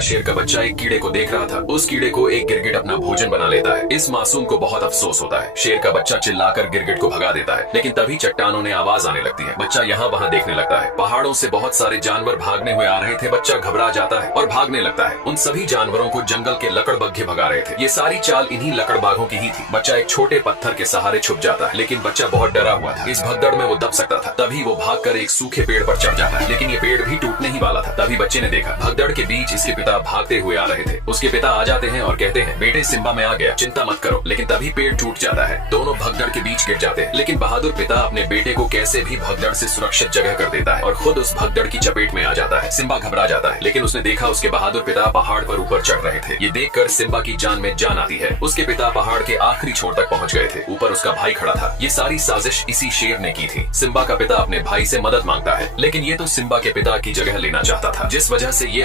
शेर का बच्चा एक कीड़े को देख रहा था। उस कीड़े को एक गिरगिट अपना भोजन बना लेता है। इस मासूम को बहुत अफसोस होता है। शेर का बच्चा चिल्लाकर गिरगिट को भगा देता है, लेकिन तभी चट्टानों ने आवाज आने लगती है। बच्चा यहाँ वहाँ देखने लगता है। पहाड़ों से बहुत सारे जानवर भागने हुए आ रहे थे। बच्चा घबरा जाता है और भागने लगता है। उन सभी जानवरों को जंगल के लकड़बग्घे भगा रहे थे। ये सारी चाल इन्हीं लकड़बाघों की ही थी। बच्चा एक छोटे पत्थर के सहारे छुप जाता है, लेकिन बच्चा बहुत डरा हुआ था। इस भगदड़ में वो दब सकता था। तभी वो भागकर एक सूखे पेड़ पर चढ़ जाता है, लेकिन ये पेड़ भी टूटने ही वाला था। तभी बच्चे ने देखा भगदड़ के बीच इसके पिता भागते हुए आ रहे थे। उसके पिता आ जाते हैं और कहते हैं, बेटे सिम्बा मैं आ गया, चिंता मत करो। लेकिन तभी पेड़ टूट जाता है। दोनों भगदड़ के बीच गिर जाते हैं, लेकिन बहादुर पिता अपने बेटे को कैसे भी भगदड़ से सुरक्षित जगह कर देता है और खुद उस भगदड़ की चपेट में आ जाता है। सिम्बा घबरा जाता है, लेकिन उसने देखा उसके बहादुर पिता पहाड़ पर ऊपर चढ़ रहे थे। ये देखकर सिम्बा की जान में जान आती है। उसके पिता पहाड़ के आखिरी छोर तक पहुंच गए थे। ऊपर उसका भाई खड़ा था। ये सारी साजिश इसी शेर ने की थी। सिम्बा का पिता अपने भाई से मदद मांगता है, लेकिन ये तो सिम्बा के पिता की जगह लेना चाहता था, जिस वजह से ये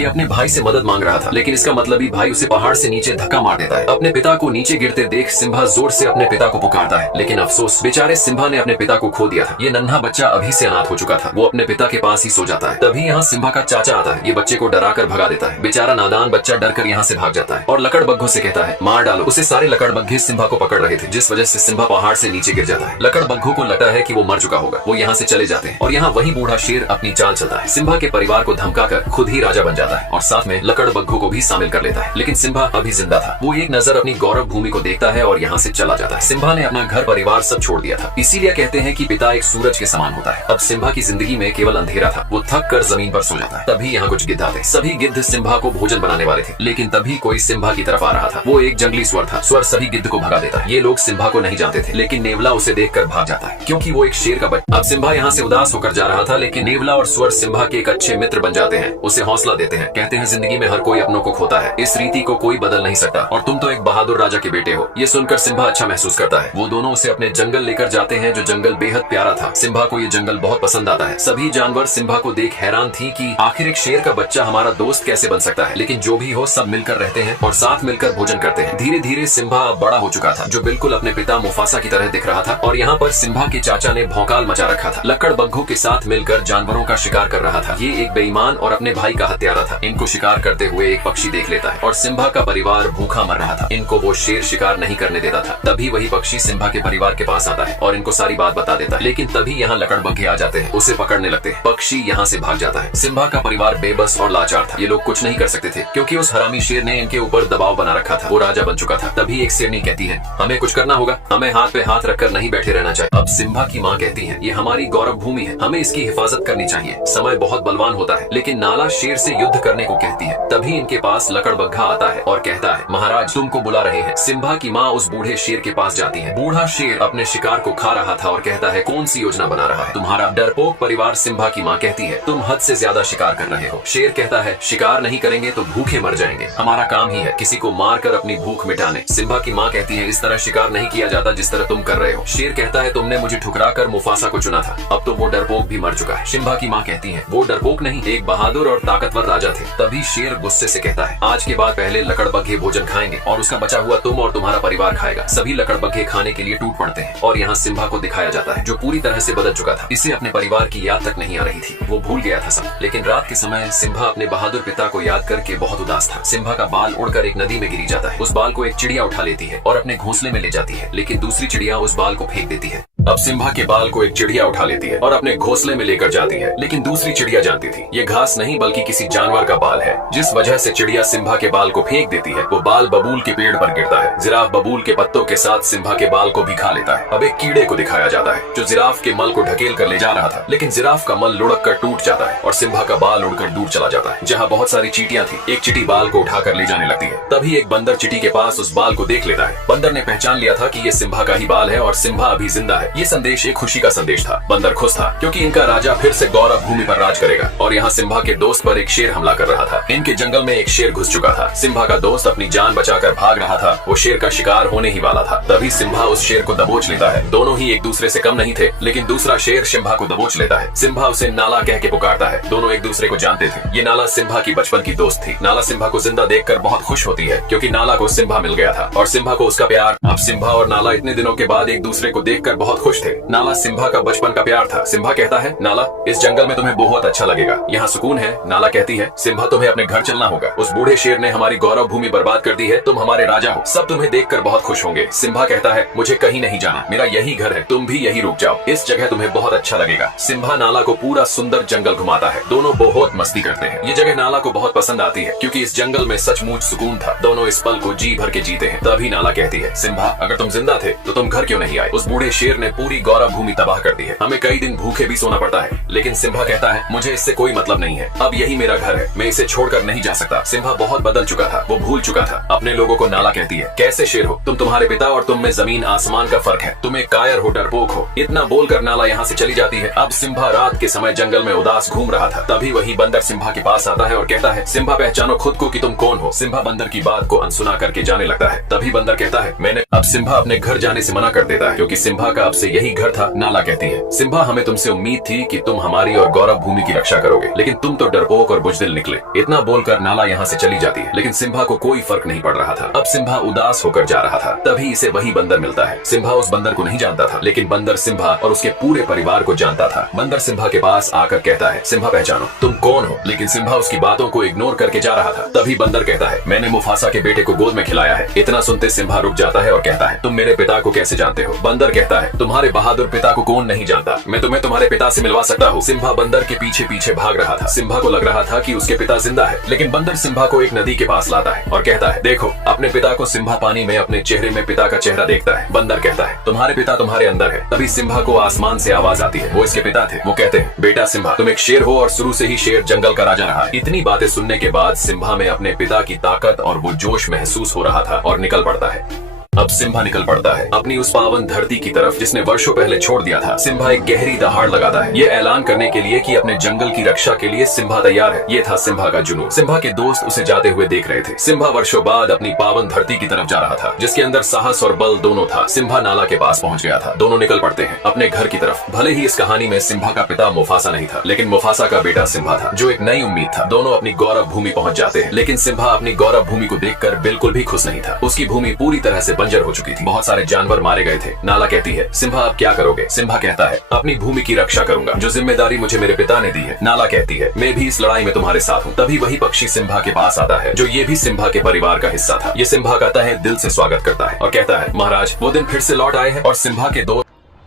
अपने भाई से मदद मांग रहा था। लेकिन इसका मतलब ही भाई उसे पहाड़ से नीचे धक्का मार देता है। अपने पिता को नीचे गिरते देख सिम्बा जोर से अपने पिता को पुकारता है, लेकिन अफसोस बेचारे सिम्बा ने अपने पिता को खो दिया था। ये नन्हा बच्चा अभी से अनाथ हो चुका था। वो अपने पिता के पास ही सो जाता है। तभी यहाँ सिम्बा का चाचा आता है। ये बच्चे को डरा कर भगा देता है। बेचारा नादान बच्चा डर कर यहाँ से भाग जाता है और लकड़बग्घों से कहता है, मार डालो उसे। सारे लकड़बग्घे सिम्बा को पकड़ रहे थे, जिस वजह से सिम्बा पहाड़ से नीचे गिर जाता है। लकड़बग्घों को लगता है कि वो मर चुका होगा। वो यहाँ से चले जाते हैं और यहाँ वही बूढ़ा शेर अपनी चाल चलता है। सिम्बा के परिवार को धमकाकर खुद ही राजा बन जाता है और साथ में लकड़बग्घों को भी शामिल कर लेता है। लेकिन सिम्बा अभी जिंदा था। वो एक नजर अपनी गौरव भूमि को देखता है और यहाँ से चला जाता है। सिम्बा ने अपना घर परिवार सब छोड़ दिया था। इसीलिए कहते हैं कि पिता एक सूरज के समान होता है। अब सिम्बा की जिंदगी में केवल अंधेरा था। वो थक कर जमीन पर सो जाता है। तभी यहाँ कुछ गिद्ध आते। सभी गिद्ध सिम्बा को भोजन बनाने वाले थे, लेकिन तभी कोई सिम्बा की तरफ आ रहा था। वो एक जंगली स्वर था। स्वर सभी गिद्ध को भगा देता है। ये लोग सिम्बा को नहीं जानते थे, लेकिन नेवला उसे देखकर भाग जाता है, क्योंकि वो एक शेर का बच्चा। अब सिम्बा यहाँ से उदास होकर जा रहा था, लेकिन नेवला और स्वर सिम्बा के एक अच्छे मित्र बन जाते हैं। उसे हौसला देते हैं। कहते हैं, जिंदगी में हर कोई अपनों को खोता है। इस रीति को कोई बदल नहीं सकता और तुम तो एक बहादुर राजा के बेटे हो। ये सुनकर सिम्बा अच्छा महसूस करता है। वो दोनों उसे अपने जंगल लेकर जाते हैं, जो जंगल बेहद प्यारा था। सिम्बा को ये जंगल बहुत पसंद आता है। सभी जानवर सिम्बा को देख हैरान थी कि आखिर एक शेर का बच्चा हमारा दोस्त कैसे बन सकता है। लेकिन जो भी हो, सब मिलकर रहते हैं और साथ मिलकर भोजन करते हैं। धीरे धीरे सिम्बा अब बड़ा हो चुका था, जो बिल्कुल अपने पिता मुफासा की तरह दिख रहा था। और यहाँ पर सिम्बा के चाचा ने भौकाल मचा रखा था। लकड़बग्घों के साथ मिलकर जानवरों का शिकार कर रहा था। ये एक बेईमान और अपने भाई का हत्यारा था। इनको शिकार करते हुए एक पक्षी देख लेता है और सिम्बा का परिवार भूखा मर रहा था। इनको वो शेर शिकार नहीं करने देता था। तभी वही पक्षी सिम्बा के परिवार के पास आता है और इनको सारी बात बता देता है। लेकिन तभी यहाँ लकड़बग्घे आ जाते हैं, उसे पकड़ने लगते हैं। पक्षी यहाँ से भाग जाता है। सिम्बा का परिवार बेबस और लाचार था। ये लोग कुछ नहीं कर सकते थे, क्योंकि उस हरामी शेर ने इनके ऊपर दबाव बना रखा था। वो राजा बन चुका था। तभी एक शेरनी कहती है, हमें कुछ करना होगा। हमें हाथ पे हाथ रखकर नहीं बैठे रहना चाहिए। अब सिम्बा की माँ कहती है, ये हमारी गौरव भूमि है, हमें इसकी हिफाजत करनी चाहिए। समय बहुत बलवान होता है। लेकिन नाला शेर से युद्ध करने को कहती है। तभी इनके पास लकड़बग्घा आता है और कहता है, महाराज तुमको बुला रहे हैं। सिम्बा की माँ उस बूढ़े शेर के पास जाती है। बूढ़ा शेर अपने शिकार को खा रहा था और कहता है, कौन सी योजना बना रहा है तुम्हारा डरपोक परिवार। सिम्बा की माँ कहती है, तुम हद से ज्यादा शिकार कर रहे हो। शेर कहता है, शिकार नहीं करेंगे तो भूखे मर जाएंगे। हमारा काम ही है किसी को मार कर अपनी भूख मिटाने। सिम्बा की माँ कहती है, इस तरह शिकार नहीं किया जाता जिस तरह तुम कर रहे हो। शेर कहता है, तुमने मुझे ठुकरा कर मुफासा को चुना था। अब तो वो डरपोक भी मर चुका है। सिम्बा की माँ कहती है, वो डरपोक नहीं, एक बहादुर और ताकतवर राजा थे। तभी शेर गुस्से से कहता है, आज के बाद पहले लकड़बग्घे भोजन खाएंगे और उसका बचा हुआ तुम और तुम्हारा परिवार खाएगा। सभी लकड़बग्घे खाने के लिए टूट पड़ते हैं और यहाँ सिम्बा को दिखाया जाता है, जो पूरी तरह से बदल चुका था। इसे अपने परिवार की याद तक नहीं आ रही थी। वो भूल गया था सब। लेकिन रात के समय सिम्बा अपने बहादुर पिता को याद करके बहुत उदास था। सिम्बा का बाल उड़कर एक नदी में गिरी जाता है। उस बाल को एक चिड़िया उठा लेती है और अपने घोंसले में ले जाती है, लेकिन दूसरी चिड़िया उस बाल को फेंक देती है। अब सिम्बा के बाल को एक चिड़िया उठा लेती है और अपने घोंसले में लेकर जाती है, लेकिन दूसरी चिड़िया जानती थी ये घास नहीं बल्कि किसी जानवर का बाल है, जिस वजह से चिड़िया सिम्बा के बाल को फेंक देती है। वो बाल बबूल के पेड़ पर गिरता है। जिराफ बबूल के पत्तों के साथ सिम्बा के बाल को भी खा लेता है। अब एक कीड़े को दिखाया जाता है, जो जिराफ के मल को ढकेल कर ले जा रहा था, लेकिन जिराफ का मल लुढ़क कर टूट जाता है और सिम्बा का बाल उड़कर दूर चला जाता है, जहाँ बहुत सारी चींटियां थी। एक चींटी बाल को उठाकर ले जाने लगती है। तभी एक बंदर चींटी के पास उस बाल को देख लेता है। बंदर ने पहचान लिया था कि ये सिम्बा का ही बाल है और सिम्बा अभी जिंदा है। ये संदेश एक खुशी का संदेश था। बंदर खुश था, क्योंकि इनका राजा फिर से गौरव भूमि पर राज करेगा। और यहाँ सिम्बा के दोस्त पर एक शेर हमला कर रहा था। इनके जंगल में एक शेर घुस चुका था। सिम्बा का दोस्त अपनी जान बचाकर भाग रहा था। वो शेर का शिकार होने ही वाला था। तभी सिम्बा उस शेर को दबोच लेता है। दोनों ही एक दूसरे से कम नहीं थे, लेकिन दूसरा शेर सिम्बा को दबोच लेता है। सिम्बा उसे नाला कह के पुकारता है। दोनों एक दूसरे को जानते थे। ये नाला सिम्बा की बचपन की दोस्त थी। नाला सिम्बा को जिंदा देखकर बहुत खुश होती है, क्योंकि नाला को सिम्बा मिल गया था और सिम्बा को उसका प्यार। अब सिम्बा और नाला इतने दिनों के बाद एक दूसरे को देखकर बहुत बहुत खुश थे। नाला सिम्बा का बचपन का प्यार था। सिम्बा कहता है, नाला इस जंगल में तुम्हें बहुत अच्छा लगेगा, यहाँ सुकून है। नाला कहती है, सिम्बा तुम्हें अपने घर चलना होगा, उस बूढ़े शेर ने हमारी गौरव भूमि बर्बाद कर दी है, तुम हमारे राजा हो, सब तुम्हें देखकर बहुत खुश होंगे। सिम्बा कहता है, मुझे कहीं नहीं जाना, मेरा यही घर है, तुम भी यही रुक जाओ, इस जगह तुम्हें बहुत अच्छा लगेगा। सिम्बा नाला को पूरा सुंदर जंगल घुमाता है, दोनों बहुत मस्ती करते हैं। ये जगह नाला को बहुत पसंद आती है क्योंकि इस जंगल में सचमुच सुकून था। दोनों इस पल को जी भर के जीते हैं। तभी नाला कहती है, सिम्बा अगर तुम जिंदा थे तो तुम घर क्यों नहीं आए? उस बूढ़े शेर ने पूरी गौरव भूमि तबाह कर दी है, हमें कई दिन भूखे भी सोना पड़ता है। लेकिन सिम्बा कहता है, मुझे इससे कोई मतलब नहीं है, अब यही मेरा घर है, मैं इसे छोड़कर नहीं जा सकता। सिम्बा बहुत बदल चुका था, वो भूल चुका था अपने लोगों को। नाला कहती है, कैसे शेर हो तुम, तुम्हारे पिता और तुम में जमीन आसमान का फर्क है, तुम एक कायर हो, डरपोक हो। इतना बोलकर नाला यहाँ से चली जाती है। अब सिम्बा रात के समय जंगल में उदास घूम रहा था। तभी वही बंदर सिम्बा के पास आता है और कहता है, सिम्बा पहचानो खुद को कि तुम कौन हो। सिम्बा बंदर की बात को अनसुना करके जाने लगता है। तभी बंदर कहता है, मैंने। अब सिम्बा अपने घर जाने से मना कर देता है क्योंकि सिम्बा का अब से यही घर था। नाला कहती है, सिम्बा हमें तुमसे उम्मीद थी कि तुम हमारी और गौरव भूमि की रक्षा करोगे, लेकिन तुम तो डरपोक और बुजदिल निकले। इतना बोलकर नाला यहाँ से चली जाती है, लेकिन सिम्बा को कोई फर्क नहीं पड़ रहा था। अब सिम्बा उदास होकर जा रहा था। तभी इसे वही बंदर मिलता है। सिम्बा उस बंदर को नहीं जानता था, लेकिन बंदर सिम्बा और उसके पूरे परिवार को जानता था। बंदर सिम्बा के पास आकर कहता है, सिम्बा पहचानो तुम कौन हो। लेकिन सिम्बा उसकी बातों को इग्नोर करके जा रहा था। तभी बंदर कहता है, मैंने मुफासा के बेटे को गोद में खिलाया है। इतना सुनते सिम्बा रुक जाता है और कहता है, तुम मेरे पिता को कैसे जानते हो? बंदर कहता है, तुम्हारे बहादुर पिता को कौन नहीं जानता, मैं तुम्हें तुम्हारे पिता से मिलवा सकता हूँ। सिम्बा बंदर के पीछे पीछे भाग रहा था। सिम्बा को लग रहा था कि उसके पिता जिंदा है, लेकिन बंदर सिम्बा को एक नदी के पास लाता है और कहता है, देखो अपने पिता को। सिम्बा पानी में अपने चेहरे में पिता का चेहरा देखता है। बंदर कहता है, तुम्हारे पिता तुम्हारे अंदर है। तभी सिम्बा को आसमान से आवाज आती है, वो इसके पिता थे। वो कहते हैं, बेटा सिम्बा तुम एक शेर हो और शुरू से ही शेर जंगल का राजा रहा है। इतनी बातें सुनने के बाद सिम्बा में अपने पिता की ताकत और वो जोश महसूस हो रहा था और निकल पड़ता है। अब सिम्बा निकल पड़ता है अपनी उस पावन धरती की तरफ जिसने वर्षों पहले छोड़ दिया था। सिम्बा एक गहरी दहाड़ लगाता है, ये ऐलान करने के लिए कि अपने जंगल की रक्षा के लिए सिम्बा तैयार है। ये था सिम्बा का जुनून। सिम्बा के दोस्त उसे जाते हुए देख रहे थे। सिम्बा वर्षों बाद अपनी पावन धरती की तरफ जा रहा था, जिसके अंदर साहस और बल दोनों था। सिम्बा नाला के पास पहुंच गया था। दोनों निकल पड़ते हैं अपने घर की तरफ। भले ही इस कहानी में सिम्बा का पिता मुफासा नहीं था, लेकिन मुफासा का बेटा सिम्बा था, जो एक नई उम्मीद था। दोनों अपनी गौरव भूमि पहुंच जाते हैं, लेकिन सिम्बा अपनी गौरव भूमि को देखकर बिल्कुल भी खुश नहीं था। उसकी भूमि पूरी तरह से बंजर हो चुकी थी, बहुत सारे जानवर मारे गए थे। नाला कहती है, सिम्बा अब क्या करोगे? सिम्बा कहता है, अपनी भूमि की रक्षा करूंगा, जो जिम्मेदारी मुझे मेरे पिता ने दी है। नाला कहती है, मैं भी इस लड़ाई में तुम्हारे साथ हूँ। तभी वही पक्षी सिम्बा के पास आता है, जो ये भी सिम्बा के परिवार का हिस्सा था। ये सिम्बा का तहे दिल से स्वागत करता है और कहता है, महाराज वो दिन फिर से लौट आए हैं और सिम्बा के दो।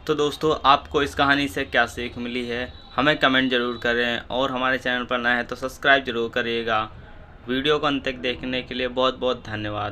तो दोस्तों, आपको इस कहानी से क्या सीख मिली है हमें कमेंट जरूर करें, और हमारे चैनल पर नए हैं तो सब्सक्राइब जरूर करिएगा। वीडियो को अंत तक देखने के लिए बहुत बहुत धन्यवाद।